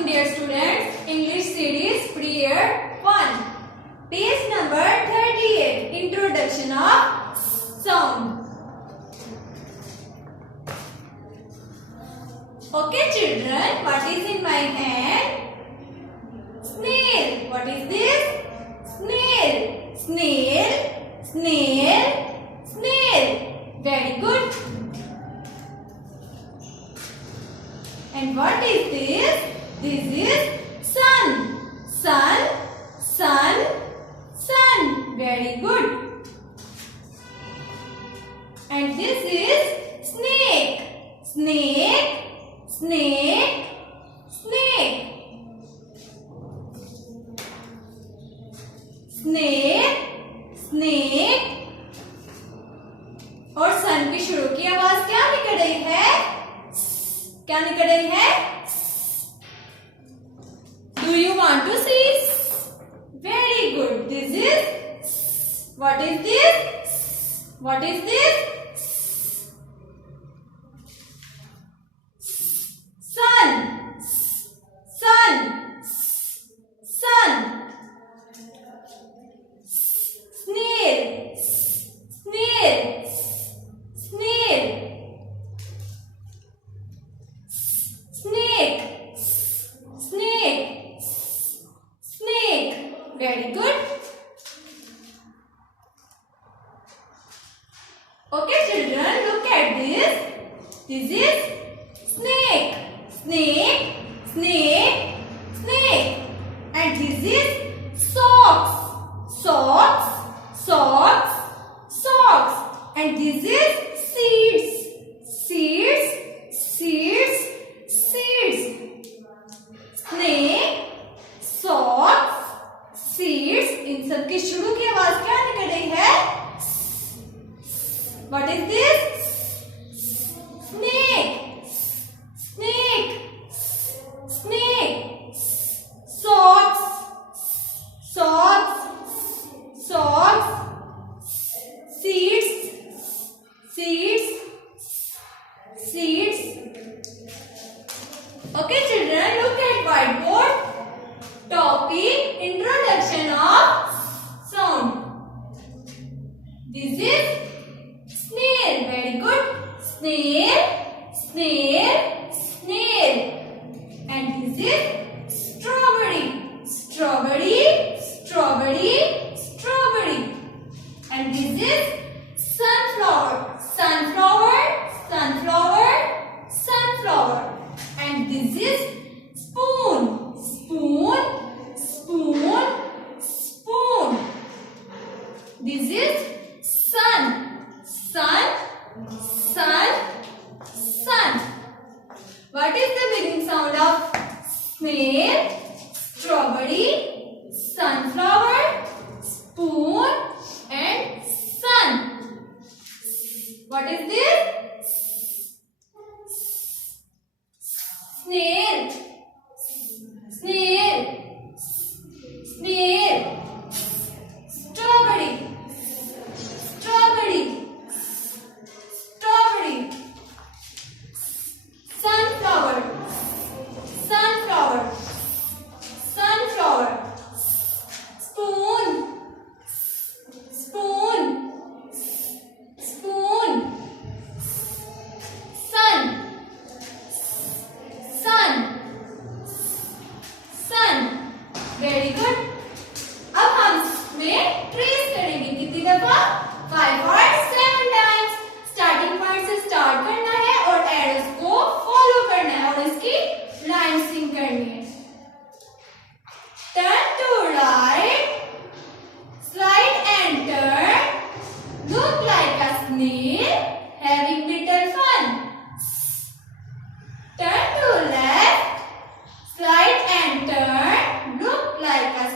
Welcome dear students, English series period 1. Page number 38. Introduction of sound. Okay children, what is in my hand? Snail. What is this? Snail. Snail. Snail. Snail. Very good. And what is this? This is sun. Sun. Sun. Sun. Very good. And this is snake. Snake. Snake. Snake. Snake. Snake. और सन की शुरू की आवाज क्या निकल रही है? क्या निकल रही है? Do you want to see? Very good. This is, what is this? What is this? Sun. Sun. Sun. Snail. Snail. Snail. Snake. Snake. Snake. Very good. Okay children, look at this. This is snake. Snake. Snake. Snake. And this is socks. Socks. Socks. Socks. And this is seeds. Seeds. Seeds. Seeds. Snake, socks, seeds. इन सब की शुरू की आवाज क्या निकल रही है? What is this? Snake. Snake. Snake. Socks. Socks. Socks. Seeds. Seeds. Seeds. Okay children, look at whiteboard. Topic, introduction of sound. This is snail. Very good. Snail. Snail. Snail. And this is strawberry. Strawberry. Strawberry. Strawberry. And this is sunflower. Sunflower. Sunflower. Sunflower. And this is spoon. Spoon. Spoon. Spoon. This is sun. Sun. Sun. Sun. What is the beginning sound of snail, strawberry, sunflower, spoon and sun? What is this? Snail. Snail. Snail. Strawberry. Strawberry. Strawberry. Sunflower. Sunflower. Sunflower. Spoon. Spoon. Spoon. Sun. Sun. Sun. Very good. अब हम इसमें trace करेंगे कितनी दफा? 5 और 7 times. Starting point से start करना है और एरोस को फॉलो करना है और इसकी लाइन सिंग करनी है. Turn to right. Slide and turn. Look like a snail having little fun. Turn to left. Slide and turn. Look like a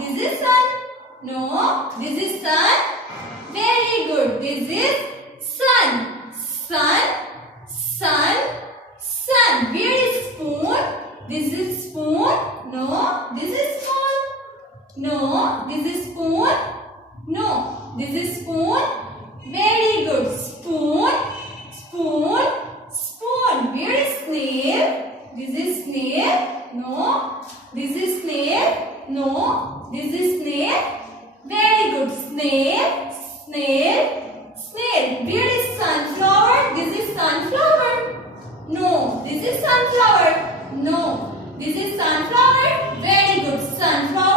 this is sun. No, this is sun. Very good. This is sun. Sun, sun, sun. Where is spoon? This is spoon. No, this is spoon. No, this is spoon. No, this is spoon. Very good. Spoon, spoon, spoon. Where is snail? This is snail. No, this is snail. No, this is snail. Very good. Snail, snail, snail. Where is sunflower? This is sunflower. No, this is sunflower. No, this is sunflower. Very good. Sunflower.